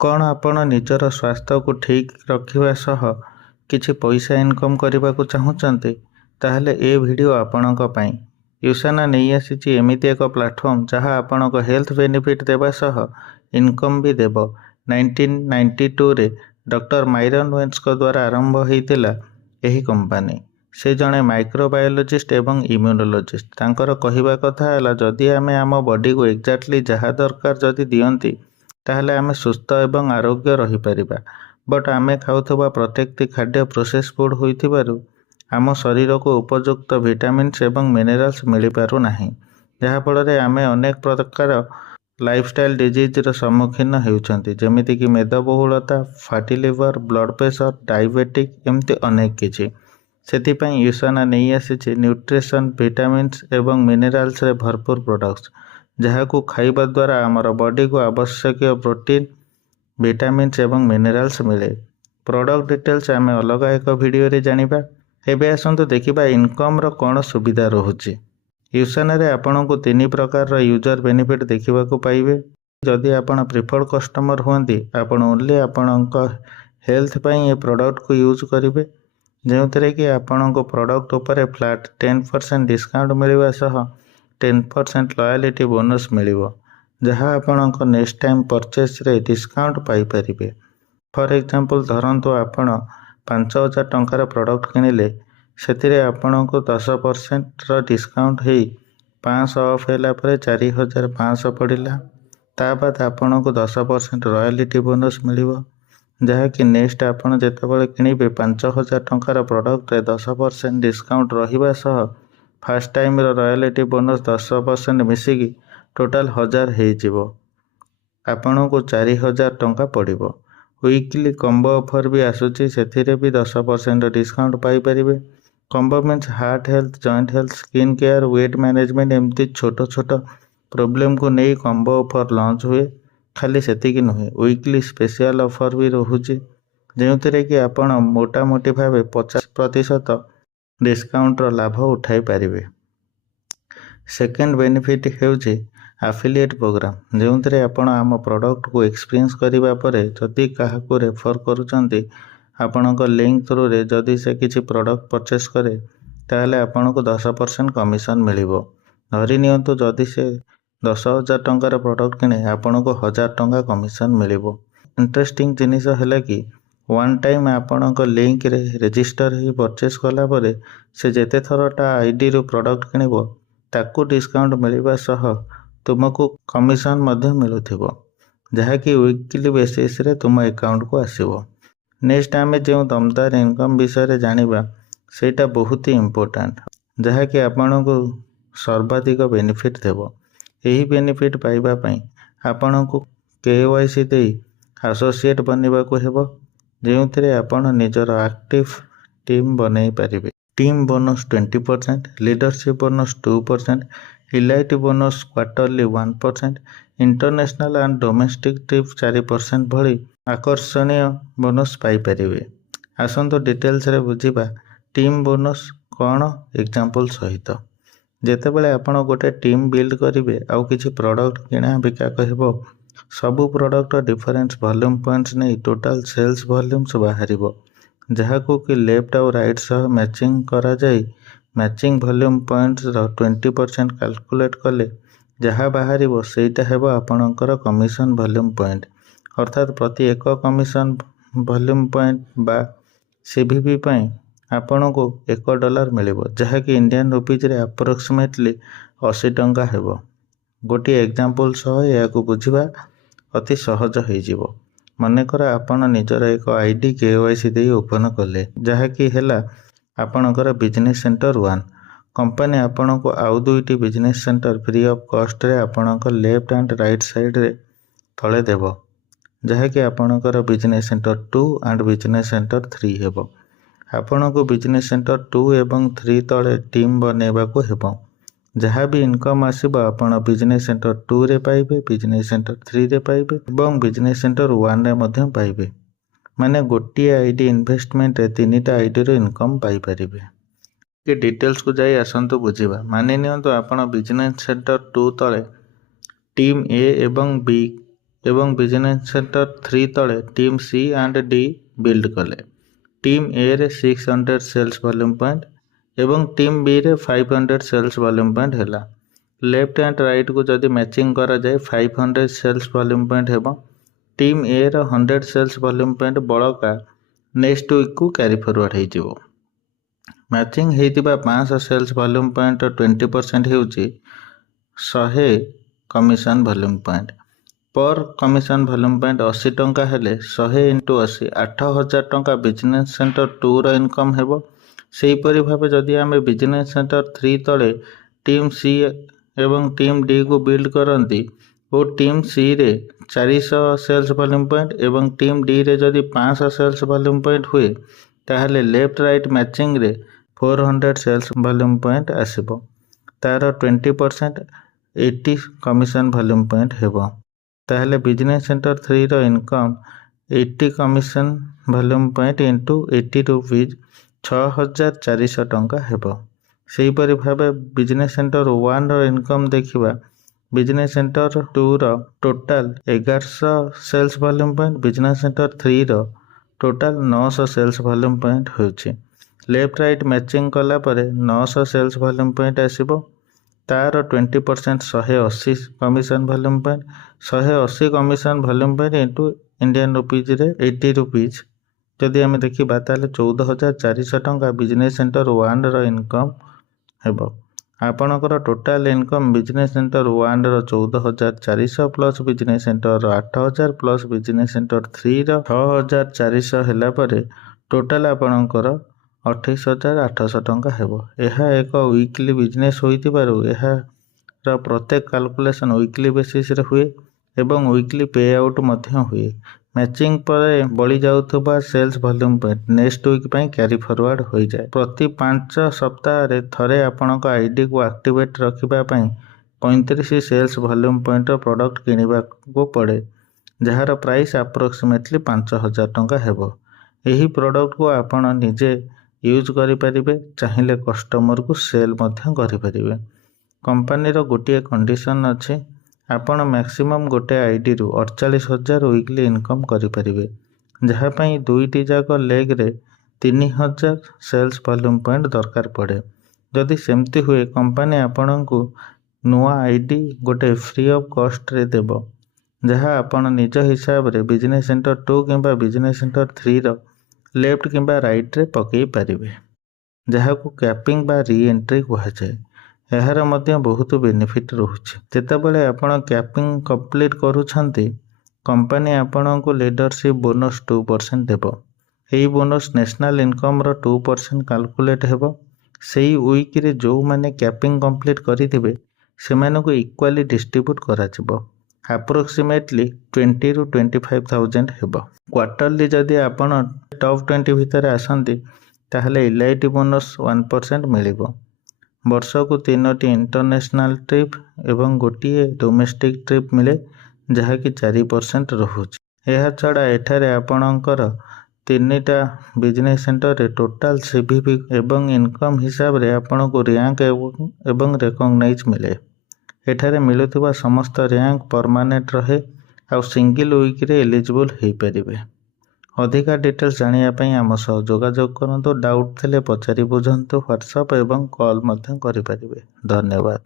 କ'ଣ ଆପଣ ନିଜର ସ୍ୱାସ୍ଥ୍ୟକୁ ଠିକ୍ ରଖିବା ସହ କିଛି ପଇସା ଇନକମ୍ କରିବାକୁ ଚାହୁଁଛନ୍ତି? ତାହେଲେ ଏ ଭିଡ଼ିଓ ଆପଣଙ୍କ ପାଇଁ। ୟୁସାନା ନେଇ ଆସିଛି ଏମିତି ଏକ ପ୍ଲାଟଫର୍ମ ଯାହା ଆପଣଙ୍କ ହେଲ୍ଥ ବେନିଫିଟ୍ ଦେବା ସହ ଇନକମ୍ ବି ଦେବ। 1992ରେ ଡକ୍ଟର ମାଇରନ୍ ୱେନ୍ସଙ୍କ ଦ୍ୱାରା ଆରମ୍ଭ ହୋଇଥିଲା ଏହି କମ୍ପାନୀ। ସେ ଜଣେ ମାଇକ୍ରୋବାୟୋଲୋଜିଷ୍ଟ ଏବଂ ଇମ୍ୟୁନୋଲୋଜିଷ୍ଟ। ତାଙ୍କର କହିବା କଥା ହେଲା, ଯଦି ଆମେ ଆମ ବଡିକୁ ଏକ୍ଜାକ୍ଟଲି ଯାହା ଦରକାର ଯଦି ଦିଅନ୍ତି ତାହେଲେ ଆମେ ସୁସ୍ଥ ଏବଂ ଆରୋଗ୍ୟ ରହିପାରିବା। ବଟ୍ ଆମେ ଖାଉଥିବା ପ୍ରତ୍ୟେକଟି ଖାଦ୍ୟ ପ୍ରୋସେସ୍ ଫୁଡ୍ ହୋଇଥିବାରୁ ଆମ ଶରୀରକୁ ଉପଯୁକ୍ତ ଭିଟାମିନ୍ସ ଏବଂ ମିନେରାଲ୍ସ ମିଳିପାରୁନାହିଁ, ଯାହାଫଳରେ ଆମେ ଅନେକ ପ୍ରକାର ଲାଇଫଷ୍ଟାଇଲ୍ ଡିଜିଜ୍ର ସମ୍ମୁଖୀନ ହେଉଛନ୍ତି, ଯେମିତିକି ମେଦବହୁଳତା, fatty liver, blood pressure, diabetic, ଏମିତି ଅନେକ କିଛି। ସେଥିପାଇଁ ୟୁସାନା ନେଇ ଆସିଛି ନ୍ୟୁଟ୍ରିସନ୍, ଭିଟାମିନ୍ସ ଏବଂ ମିନେରାଲ୍ସରେ ଭରପୁର ପ୍ରଡକ୍ଟସ୍, ଯାହାକୁ ଖାଇବା ଦ୍ୱାରା ଆମର ବଡିକୁ ଆବଶ୍ୟକୀୟ ପ୍ରୋଟିନ୍, ଭିଟାମିନ୍ସ ଏବଂ ମିନେରାଲ୍ସ ମିଳେ। ପ୍ରଡକ୍ଟ ଡିଟେଲ୍ସ ଆମେ ଅଲଗା ଏକ ଭିଡ଼ିଓରେ ଜାଣିବା। ଏବେ ଆସନ୍ତୁ ଦେଖିବା ଇନକମ୍ର କ'ଣ ସୁବିଧା ରହୁଛି। ୟୁସାନାରେ ଆପଣଙ୍କୁ 3 ପ୍ରକାରର ୟୁଜର ବେନିଫିଟ୍ ଦେଖିବାକୁ ପାଇବେ। ଯଦି ଆପଣ ପ୍ରିଫର୍ଡ କଷ୍ଟମର ହୁଅନ୍ତି, ଆପଣ ଓନ୍ଲି ଆପଣଙ୍କ ହେଲ୍ଥ ପାଇଁ ଏ ପ୍ରଡକ୍ଟକୁ ୟୁଜ୍ କରିବେ, ଯେଉଁଥିରେ କି ଆପଣଙ୍କୁ ପ୍ରଡକ୍ଟ ଉପରେ ଫ୍ଲାଟ୍ 10% ଡିସ୍କାଉଣ୍ଟ ମିଳିବା ସହ 10% ଲୟାଲିଟି ବୋନସ୍ ମିଳିବ, ଯାହା ଆପଣଙ୍କ ନେକ୍ସଟ ଟାଇମ୍ ପରଚେଜ୍ରେ ଡିସ୍କାଉଣ୍ଟ ପାଇପାରିବେ। ଫର୍ ଏକ୍ଜାମ୍ପଲ୍, ଧରନ୍ତୁ ଆପଣ 5,000 ଟଙ୍କାର ପ୍ରଡକ୍ଟ କିଣିଲେ, ସେଥିରେ ଆପଣଙ୍କୁ 10%ର ଡିସ୍କାଉଣ୍ଟ ହେଇ 500 ଅଫ୍ ହେଲା ପରେ 4,500 ପଡ଼ିଲା। ତା ବାଦ ଆପଣଙ୍କୁ 10% ରୟାଲିଟି ବୋନସ୍ ମିଳିବ, ଯାହାକି ନେକ୍ସଟ ଆପଣ ଯେତେବେଳେ କିଣିବେ 5,000 ଟଙ୍କାର ପ୍ରଡକ୍ଟରେ 10% ଡିସ୍କାଉଣ୍ଟ ରହିବା ସହ ଫାର୍ଷ୍ଟ ଟାଇମ୍ର ରୟାଲିଟି ବୋନସ୍ 10% ମିଶିକି ଟୋଟାଲ 1,000 ହେଇଯିବ। ଆପଣଙ୍କୁ 4,000 ଟଙ୍କା ପଡ଼ିବ। ୱିକଲି କମ୍ବୋ ଅଫର୍ ବି ଆସୁଛି, ସେଥିରେ ବି 10% ଡିସ୍କାଉଣ୍ଟ ପାଇପାରିବେ। Combo means heart health, joint health, skin care, weight management, ଏମିତି ଛୋଟ ଛୋଟ ପ୍ରୋବ୍ଲେମକୁ ନେଇ କମ୍ବୋ ଅଫର୍ ଲଞ୍ଚ ହୁଏ। ଖାଲି ସେତିକି ନୁହେଁ, ୱିକଲି ସ୍ପେଶିଆଲ ଅଫର୍ ବି ରହୁଛି, ଯେଉଁଥିରେ କି ଆପଣ ମୋଟାମୋଟି ଭାବେ 50% ଡିସ୍କାଉଣ୍ଟର ଲାଭ ଉଠାଇ ପାରିବେ। ସେକେଣ୍ଡ ବେନିଫିଟ୍ ହେଉଛି ଆଫିଲିଏଟ୍ ପ୍ରୋଗ୍ରାମ, ଯେଉଁଥିରେ ଆପଣ ଆମ ପ୍ରଡକ୍ଟକୁ ଏକ୍ସପିରିଏନ୍ସ କରିବା ପରେ ଯଦି କାହାକୁ ରେଫର କରୁଛନ୍ତି, ଆପଣଙ୍କ ଲିଙ୍କ ଥ୍ରୁରେ ଯଦି ସେ କିଛି ପ୍ରଡକ୍ଟ ପରଚେସ୍ କରେ, ତାହେଲେ ଆପଣଙ୍କୁ 10% କମିଶନ ମିଳିବ। ଧରି ନିଅନ୍ତୁ ଯଦି ସେ 10,000 ଟଙ୍କାର ପ୍ରଡକ୍ଟ କିଣେ, ଆପଣଙ୍କୁ 1,000 ଟଙ୍କା କମିଶନ ମିଳିବ। ଇଣ୍ଟରେଷ୍ଟିଂ ଜିନିଷ ହେଲା କି ୱାନ୍ ଟାଇମ୍ ଆପଣଙ୍କ ଲିଙ୍କରେ ରେଜିଷ୍ଟର ହେଇ ପରଚେସ୍ କଲା ପରେ ସେ ଯେତେ ଥର ତା ଆଇଡିରୁ ପ୍ରଡକ୍ଟ କିଣିବ, ତାକୁ ଡିସ୍କାଉଣ୍ଟ ମିଳିବା ସହ ତୁମକୁ କମିଶନ ମଧ୍ୟ ମିଳୁଥିବ, ଯାହାକି ୱିକଲି ବେସିସ୍ରେ ତୁମ ଆକାଉଣ୍ଟକୁ ଆସିବ। ନେକ୍ସଟ ଆମେ ଯେଉଁ ଦମଦାର ଇନକମ୍ ବିଷୟରେ ଜାଣିବା, ସେଇଟା ବହୁତ ଇମ୍ପୋର୍ଟାଣ୍ଟ, ଯାହାକି ଆପଣଙ୍କୁ ସର୍ବାଧିକ ବେନିଫିଟ୍ ଦେବ। ଏହି ବେନିଫିଟ୍ ପାଇବା ପାଇଁ ଆପଣଙ୍କୁ KYC ଦେଇ ଆସୋସିଏଟ୍ ବନିବାକୁ ହେବ, ଯେଉଁଥିରେ ଆପଣ ନିଜର ଆକ୍ଟିଭ ଟିମ୍ ବନେଇ ପାରିବେ। Team bonus 20%, leadership bonus 2%, elite bonus quarterly 1%, international and domestic trip 4% ଭଳି ଆକର୍ଷଣୀୟ ବୋନସ୍ ପାଇପାରିବେ। ଆସନ୍ତୁ ଡିଟେଲ୍ସରେ ବୁଝିବା ଟିମ୍ ବୋନସ୍ କ'ଣ ଏକ୍ଜାମ୍ପଲ ସହିତ। ଯେତେବେଳେ ଆପଣ ଗୋଟେ ଟିମ୍ ବିଲ୍ଡ କରିବେ ଆଉ କିଛି ପ୍ରଡକ୍ଟ କିଣା ବିକା ହେବ, ସବୁ ପ୍ରଡକ୍ଟର ଡିଫରେନ୍ସ ଭଲ୍ୟୁମ୍ ପଏଣ୍ଟସ୍ ନେଇ ଟୋଟାଲ ସେଲ୍ସ ଭଲ୍ୟୁମ୍ସ ବାହାରିବ, ଯାହାକୁ କି ଲେଫ୍ଟ ଆଉ ରାଇଟ୍ ସହ ମ୍ୟାଚିଂ କରାଯାଇ ମ୍ୟାଚିଂ ଭଲ୍ୟୁମ୍ ପଏଣ୍ଟସର 20% କାଲକୁଲେଟ୍ କଲେ ଯାହା ବାହାରିବ ସେଇଟା ହେବ ଆପଣଙ୍କର କମିଶନ ଭଲ୍ୟୁମ୍ ପଏଣ୍ଟ। ଅର୍ଥାତ୍ ପ୍ରତି ଏକ କମିଶନ ଭଲ୍ୟୁମ୍ ପଏଣ୍ଟ ବା CVP ପାଇଁ ଆପଣଙ୍କୁ $1 ମିଳିବ, ଯାହାକି ଇଣ୍ଡିଆନ ରୁପିଜରେ ଆପ୍ରୋକ୍ସିମେଟଲି 80 ଟଙ୍କା ହେବ। ଗୋଟିଏ ଏକ୍ଜାମ୍ପଲ ସହ ଏହାକୁ ବୁଝିବା ଅତି ସହଜ ହୋଇଯିବ। ମନେକର ଆପଣ ନିଜର ଏକ ଆଇଡି KYC ଦେଇ ଓପନ କଲେ, ଯାହାକି ହେଲା ଆପଣଙ୍କର ବିଜନେସ୍ ସେଣ୍ଟର 1। କମ୍ପାନୀ ଆପଣଙ୍କୁ ଆଉ 2ଟି ବିଜନେସ୍ ସେଣ୍ଟର ଫ୍ରି ଅଫ୍ କଷ୍ଟରେ ଆପଣଙ୍କ ଲେଫ୍ଟ ଆଣ୍ଡ ରାଇଟ୍ ସାଇଡ୍ରେ ତଳେ ଦେବ, ଯାହାକି ଆପଣଙ୍କର business centre 2 and business centre 3 ହେବ। ଆପଣଙ୍କୁ ବିଜନେସ୍ ସେଣ୍ଟର 2 ଏବଂ 3 ତଳେ ଟିମ୍ ବନେଇବାକୁ ହେବ। ଯାହା ବି ଇନକମ୍ ଆସିବ ଆପଣ ବିଜନେସ୍ ସେଣ୍ଟର 2ରେ ପାଇବେ, ବିଜନେସ୍ ସେଣ୍ଟର 3ରେ ପାଇବେ ଏବଂ ବିଜନେସ୍ ସେଣ୍ଟର 1ରେ ମଧ୍ୟ ପାଇବେ। ମାନେ ଗୋଟିଏ ଆଇଡି ଇନଭେଷ୍ଟମେଣ୍ଟରେ 3ଟା ଆଇଡିରୁ ଇନକମ୍ ପାଇପାରିବେ। ଡିଟେଲ୍ସକୁ ଯାଇ ଆସନ୍ତୁ ବୁଝିବା। ମାନି ନିଅନ୍ତୁ ଆପଣ ବିଜନେସ୍ ସେଣ୍ଟର 2 ତଳେ ଟିମ୍ A ଏବଂ B ଏବଂ ବିଜନେସ୍ ସେଣ୍ଟର 3 ତଳେ team C and D build କଲେ। ଟିମ୍ ଏ ରେ 600 ସେଲ୍ସ ଭଲ୍ୟୁମ୍ ପଏଣ୍ଟ ଏବଂ ଟିମ୍ ବି ରେ 500 ସେଲ୍ସ ଭଲ୍ୟୁମ୍ ପଏଣ୍ଟ ହେଲା। ଲେଫ୍ଟ ଆଣ୍ଡ ରାଇଟକୁ ଯଦି ମ୍ୟାଚିଂ କରାଯାଏ 500 ସେଲ୍ସ ଭଲ୍ୟୁମ୍ ପଏଣ୍ଟ ହେବ। ଟିମ୍ ଏ ର 100 ସେଲ୍ସ ଭଲ୍ୟୁମ୍ ପଏଣ୍ଟ ବଳକା ନେକ୍ସଟ ୱିକ୍କୁ କ୍ୟାରି ଫରୱାର୍ଡ଼ ହେଇଯିବ। ମ୍ୟାଚିଂ ହେଇଥିବା 500 ସେଲ୍ସ ଭଲ୍ୟୁମ୍ ପଏଣ୍ଟର 20% ହେଉଛି 100 commission volume point. Per commission volume point 80 ଟଙ୍କା ହେଲେ 100 × 80 8000 ଟଙ୍କା ବିଜନେସ୍ ସେଣ୍ଟର 2ର ଇନକମ୍ ହେବ। ସେହିପରି ଭାବେ ଯଦି ଆମେ ବିଜନେସ୍ ସେଣ୍ଟର 3 ତଳେ ଟିମ୍ ସି ଏବଂ ଟିମ୍ ଡିକୁ ବିଲ୍ଡ କରନ୍ତି ଓ ଟିମ୍ ସିରେ 400 ସେଲ୍ସ ଭଲ୍ୟୁମ୍ ପଏଣ୍ଟ ଏବଂ ଟିମ୍ ଡିରେ ଯଦି 500 ସେଲ୍ସ ଭଲ୍ୟୁମ୍ ପଏଣ୍ଟ ହୁଏ ତାହେଲେ ଲେଫ୍ଟ ରାଇଟ୍ ମ୍ୟାଚିଂରେ 400 ସେଲ୍ସ ଭଲ୍ୟୁମ୍ ପଏଣ୍ଟ ଆସିବ। ତାର 20% 80 କମିଶନ ଭଲ୍ୟୁମ୍ ପଏଣ୍ଟ ହେବ। ତାହେଲେ ବିଜନେସ୍ ସେଣ୍ଟର 3ର income 80 commission volume point into 80 rupees 6400 ଟଙ୍କା ହେବ। ସେହିପରି ଭାବେ ବିଜନେସ୍ ସେଣ୍ଟର 1ର ଇନକମ୍ ଦେଖିବା। ବିଜନେସ୍ ସେଣ୍ଟର 2ର total 1100 cells volume point, business centre 3ର ଟୋଟାଲ 900 ସେଲ୍ସ ଭଲ୍ୟୁମ୍ ପଏଣ୍ଟ ହେଉଛି। ଲେଫ୍ଟ ରାଇଟ୍ ମ୍ୟାଚିଂ କଲା ପରେ 900 ସେଲ୍ସ ଭଲ୍ୟୁମ୍ ପଏଣ୍ଟ ଆସିବ। ତାର 20% 180 commission volume point. 180 commission volume point into Indian ରୁପିଜ୍ରେ 80 ରୁପିଜ୍ ଯଦି ଆମେ ଦେଖିବା ତାହେଲେ 14400 ଟଙ୍କା ବିଜନେସ୍ ସେଣ୍ଟର 1ର ଇନକମ୍ ହେବ। ଆପଣଙ୍କର ଟୋଟାଲ ଇନକମ୍ ବିଜନେସ୍ ସେଣ୍ଟର 1ର 14400 ପ୍ଲସ୍ ବିଜନେସ୍ ସେଣ୍ଟରର 8000 ପ୍ଲସ୍ ବିଜନେସ୍ ସେଣ୍ଟର 3ର 6400 ହେଲା ପରେ ଟୋଟାଲ ଆପଣଙ୍କର 28800 ଟଙ୍କା ହେବ। ଏହା ଏକ ୱିକଲି ବିଜନେସ୍ ହୋଇଥିବାରୁ ଏହାର ପ୍ରତ୍ୟେକ କାଲକୁଲେସନ୍ ୱିକଲି ବେସିସ୍ରେ ହୁଏ ଏବଂ ୱିକଲି ପେ ଆଉଟ୍ ମଧ୍ୟ ହୁଏ। ମ୍ୟାଚିଂ ପରେ ବଳି ଯାଉଥିବା sales volume point next week ପାଇଁ କ୍ୟାରି ଫରୱାର୍ଡ଼ ହୋଇଯାଏ। ପ୍ରତି 5 ସପ୍ତାହରେ ଥରେ ଆପଣଙ୍କ ଆଇଡିକୁ ଆକ୍ଟିଭେଟ୍ ରଖିବା ପାଇଁ 35 ସେଲ୍ସ ଭଲ୍ୟୁମ୍ ପଏଣ୍ଟର ପ୍ରଡକ୍ଟ କିଣିବାକୁ ପଡ଼େ, ଯାହାର ପ୍ରାଇସ୍ ଆପ୍ରୋକ୍ସିମେଟଲି 5000 ଟଙ୍କା ହେବ। ଏହି ପ୍ରଡକ୍ଟକୁ ଆପଣ ନିଜେ ୟୁଜ୍ କରିପାରିବେ, ଚାହିଁଲେ କଷ୍ଟମରକୁ ସେଲ୍ ମଧ୍ୟ କରିପାରିବେ। କମ୍ପାନୀର ଗୋଟିଏ କଣ୍ଡିସନ୍ ଅଛି, ଆପଣ ମ୍ୟାକ୍ସିମମ୍ ଗୋଟେ ଆଇଡିରୁ 48000 ୱିକଲି ଇନକମ୍ କରିପାରିବେ, ଯାହା ପାଇଁ 2ଟି ଯାକ ଲେଗ୍ରେ 3000 ସେଲ୍ସ ଭଲ୍ୟୁମ୍ ପଏଣ୍ଟ ଦରକାର ପଡ଼େ। ଯଦି ସେମିତି ହୁଏ କମ୍ପାନୀ ଆପଣଙ୍କୁ ନୂଆ ଆଇଡି ଗୋଟେ ଫ୍ରି ଅଫ୍ କଷ୍ଟରେ ଦେବ, ଯାହା ଆପଣ ନିଜ ହିସାବରେ ବିଜନେସ୍ ସେଣ୍ଟର 2 କିମ୍ବା ବିଜନେସ୍ ସେଣ୍ଟର 3ର ଲେଫ୍ଟ କିମ୍ବା ରାଇଟ୍ରେ ପକାଇ ପାରିବେ, ଯାହାକୁ କ୍ୟାପିଂ ବା ରି ଏଣ୍ଟ୍ରି କୁହାଯାଏ। ଏହାର ମଧ୍ୟ ବହୁତ ବେନିଫିଟ୍ ରହୁଛି। ଯେତେବେଳେ ଆପଣ କ୍ୟାପିଂ କମ୍ପ୍ଲିଟ୍ କରୁଛନ୍ତି କମ୍ପାନୀ ଆପଣଙ୍କୁ ଲିଡରସିପ୍ ବୋନସ୍ 2% ଦେବ। ଏହି ବୋନସ୍ ନ୍ୟାସନାଲ୍ ଇନକମ୍ର 2% କାଲକୁଲେଟ୍ ହେବ। ସେଇ ୱିକ୍ରେ ଯେଉଁମାନେ କ୍ୟାପିଂ କମ୍ପ୍ଲିଟ୍ କରିଥିବେ ସେମାନଙ୍କୁ ଇକ୍ୱାଲି ଡିଷ୍ଟ୍ରିବ୍ୟୁଟ୍ କରାଯିବ। ଆପ୍ରୋକ୍ସିମେଟଲି 20 ରୁ 25,000 ହେବ। କ୍ୱାର୍ଟରଲି ଯଦି ଆପଣ ଟପ୍ 20 ଭିତରେ ଆସନ୍ତି ତାହେଲେ ଇଲାଇଟି ବୋନସ୍ 1% ମିଳିବ। ବର୍ଷକୁ 3ଟି ଇଣ୍ଟରନ୍ୟାସନାଲ୍ ଟ୍ରିପ୍ ଏବଂ ଗୋଟିଏ ଡୋମେଷ୍ଟିକ୍ ଟ୍ରିପ୍ ମିଳେ, ଯାହାକି 4% ରହୁଛି। ଏହା ଛଡ଼ା ଏଠାରେ ଆପଣଙ୍କର 3ଟା ବିଜନେସ୍ ସେଣ୍ଟରରେ ଟୋଟାଲ ସିଭିଭି ଏବଂ ଇନକମ୍ ହିସାବରେ ଆପଣଙ୍କୁ ର୍ୟାଙ୍କ ଏବଂ ରେକଗ୍ନାଇଜ୍ ମିଳେ। ଏଠାରେ ମିଳୁଥିବା ସମସ୍ତ ର୍ୟାଙ୍କ ପରମାନେଣ୍ଟ ରହେ ଆଉ ସିଙ୍ଗଲ ୱିକ୍ରେ ଏଲିଜିବୁଲ୍ ହୋଇପାରିବେ। ଅଧିକା ଡିଟେଲ୍ସ ଜାଣିବା ପାଇଁ ଆମ ସହ ଯୋଗାଯୋଗ କରନ୍ତୁ। ଡାଉଟ୍ ଥିଲେ ପଚାରି ବୁଝନ୍ତୁ। ହ୍ୱାଟ୍ସଆପ୍ ଏବଂ କଲ୍ ମଧ୍ୟ କରିପାରିବେ। ଧନ୍ୟବାଦ।